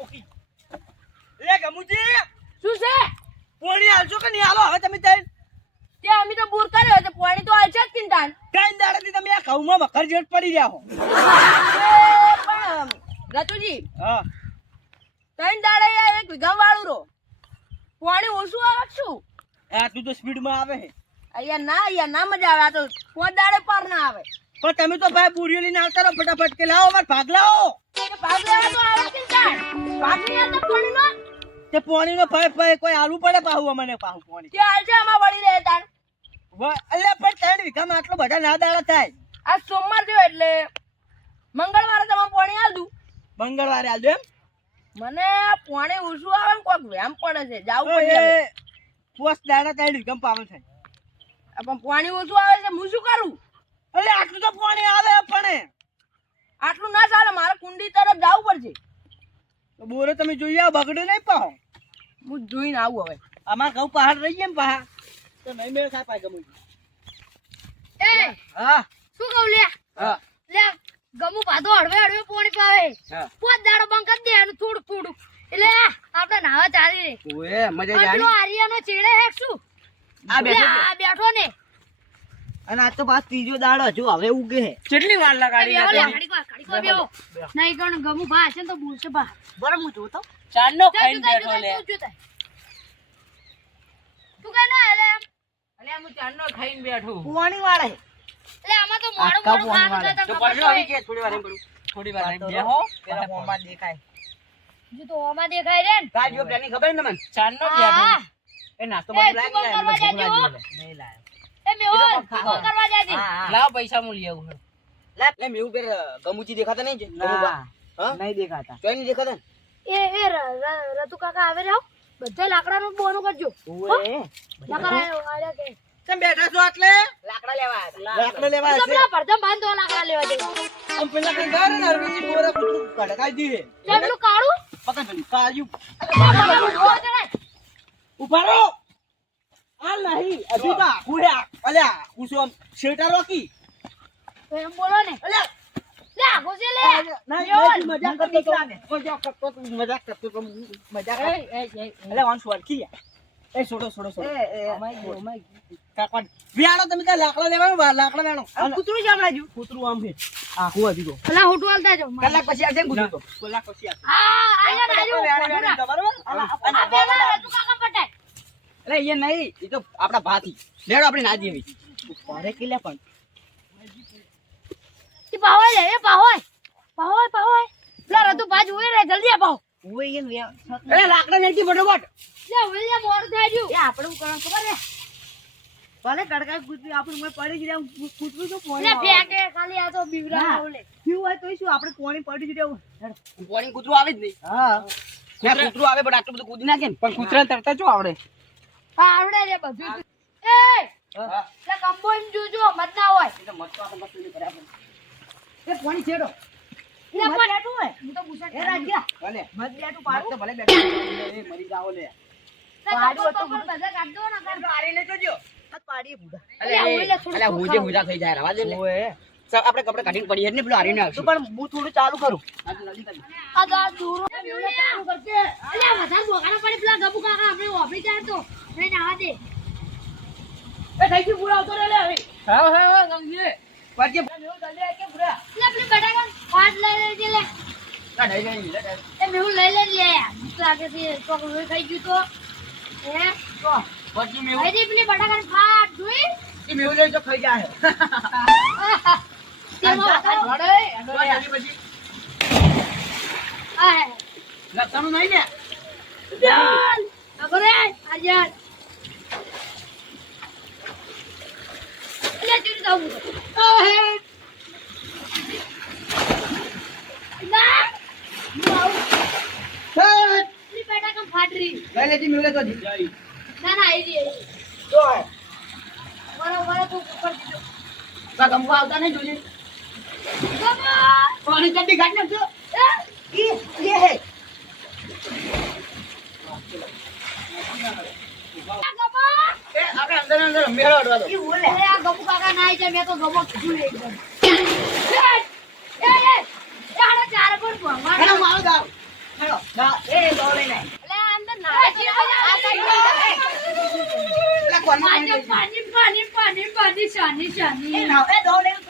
Okay. લે ગમુજી. શું છે? પોણી હાલશો કે નહીં હાલો હવે તમે ત્રણ. તે અમે તો બૂર કર્યો પાણી તો આલશે જ કિંતાન દાડે તમે આ ઘઉંમાં મકર જેટ પડી રહ્યા હો. પણ રતુજી હા. ત્રણ દાડે એક વીઘા વાળું રો. પાણી ઓછું આવે કે આ તું તો સ્પીડમાં આવે અહીંયા ના અહીંયા ના મજા આવે આ તો પાંચ દાડે પાર ના આવે. પણ તમે તો ભાઈ બુરીઓ લઈને આવતા રહો ફટાફટ કે લાવો અમારે ભાગ લાવો. ભાગ લેવા તો આવે કિંતાન પાણી નો તે ભાઈ ભાઈ કોઈ આલુ પડે પાહુ અમને પાહુ પોણી. કે આજે આમાં વળી રહે તાર? એટલે પણ ત્રણ વીઘામાં આટલો બધા ના દાડા થાય. આ સોમવાર થયો એટલે મંગળવારે તમે પાણી આલ દઉં. મંગળવારે આલજો એમ. મને પાણી ઓછું આવે ને કોક વેમ પડે છે જાવું પડે પોસ દાડા ત્રણ વીઘામાં પાવન થાય. પણ પાણી ઓછું આવે છે હું શું કરું? અલે આટલું તો પાણી આવે પણ આટલું ના ચાલે મારે કુંડી તરફ જવું પડશે. તો બોરે તમે જોઈ આવો બગડે નહીં પાહો. હું જોઈને આવું હવે. અમાર ઘઉં પહાડ રહી ગયા ને પહા. તો નહીં મેળ થાય પાય ગમું એ હા. શું કહું લે? હા. લે ગમુ પાદો હળવે હળવે પોણી પાવે. પોત દાડો બંક કરી દે એનું થોડું થોડું. એટલે આપણે નાવા ચાલી રે ઓએ મજા જાણી આર્યાનો ચેડે હે શું? આ લે, આ બેઠો ને. અને આ તો પાછ ત્રીજો દાડો હજુ હવે ઉગે છે કેટલી વાર લગાડી લે. નહીં ગણ ગમુ ભા છે તો બોલશે ભા બરાબર હું જોતો ચાંદનો જા, જુતા, જુતા, તું કઈ ના એમ? અલ્યા હું ચાંદનો ખાઈને બેઠો. પુવાણી વાળે એટલે આમાં તો મોડું મોડું તને તો ખબર પડ્યો આવી. કે થોડી વાર એમ કરું. થોડી વાર એમ બેહો. પેલા મોમાં દેખાય. જો તો ઓમાં દેખાય રે ને. કાજો પેની ખબર ને મને ચાંદનો બેઠો. એ નાસ્તો તું લાગી જાય. નહીં લાયો. એ મેહોલ, શું કરવા જાજે? લાવ પૈસા હું લઈ આવું લે. મેવું પેર ગમુચી દેખાતા નહીં છે હા? નહીં દેખાતા. તો નહીં દેખાતા એ એ રતુ કાકા આવે રહ્યો બધા લાકડાનું બોનું કરજો. ઓએ લાકડા આયા કે તમે બેઠા છો એટલે લાકડા લેવા લાકડા. લેવા તો હશે પેલા બાંધો લાકડા લેવા દે. આમ પેલા કઈ ગાર ને અરવિંદજી બોરા કૂતરું કડકાઈ દીએ પેલું કાળું. પકડ પેલી કાજુ ઊભા રહો. આ નહીં હજુ તો આખું હે અલ્યા આખું શું શેટા રોકી એમ બોલો ને અલ્યા લે આગો છે લે ના, મેહોલ. ના, મજાક કરતો તો. મજાક કરતો તો, મજાક કરતો તો, મજાક કરતો. અલ્યા, વાન સોળખી ગયા. એ છોડો, છોડો, છોડો. તમે ત્યાં લાકડા લેવાનું, બહાર લાકડા લેવાનું. કૂતરું છે હમણાં હજુ? કૂતરું આમ છે. આખું હજુ તો. અલા હોટુ કલાક પછી એટલે એ નહીં એ તો આપણા ભાથી. લેડો આપણે ના જીવી ભારે કિલ્લા પણ. એ પાહોય લે એ પાહોય પાહોય પાહોય લા રતુ પાજ હોય રે જલ્દી આ પાહો એ લાકડા નાખી ફટોફટ લે લે મોડું થાય ગયું. એ આપણે શું કરવાનું ખબર હે ભલે કડકાઈ કૂતરી આપણું મેં પડી જ રહ્યા કૂતરું તો પોણી લે ફેકે ખાલી આ તો બીવરા આવલે ક્યું હોય તો શું આપણે પોણી પડી જ રહ્યા પોણી કૂતરું આવે જ નહીં. હા. કૂતરું આવે પણ આટલું બધું કૂદી નાખે ને. પણ કૂતરા તરતા શું આવડે? આવડે રે બધું. એ એટલે કંબોઈન જોજો મત ના હોય. એ પોણી છેડો. લે પણ. હેઠું હોય. હું તો બુસટ એ રાજ્યા ભલે. મત બેઠું પાડું. તો ભલે બેઠો. એ મરી જાઓ લે. પાડું તો પણ બધા. કાઢ દો ને કાઢ. પાડીને જોજો પાડીએ ભૂડા અલ્યા, હું એટલે થોડું અલ્યા હુજે થઈ જાય રવા દે ને સર આપણે કપડે કાઢીને પડીએ ને પેલું હારીને આવશું. પણ હું થોડું ચાલુ કરું. આ ગા દૂરો ચાલુ કરજે. અલ્યા વધારે બોકાના પડી પેલા ગબુ કાકા આપણે ઓફિસ જાય તો નહીં નાવા દે. એ થઈ ગયું પૂરા આવતો રે લે હવે. હા હા હા ગમજે પડજે લે પેલી બટાકા ફાટ લઈ લે. ના ડાઈ ડાઈ લે એ મેહુલ લઈ લે. લે છે ચોક ગયું તો. હે? મેવું હજી પેલી બટાકાની ફાટ જોઈ? એ મેવું લઈ તો ખાઈ જાય. લખવાનું નહીં ને? ખબર હે? આજાર લે ચૂરી દઉં આ હે. ના. હું આવું. પેલી બટાકા ફાટ રહી લઈ લેજે મેવું તો જી ના ના આવી રહી તો હે બરોબર ઉપર દીધો. કા ગમવા આવતા નહીં જોજે. પાણી જલ્દી કાઢ પાણી પાણી પાણી શાની શાની. એ નાવ. એ.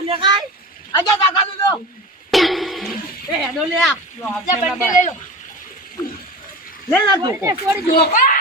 ને કાલ અજા કાકા તું તો એ હેડો લે આ લે બંટી લઈ લો લે લો તું છોડી જો કા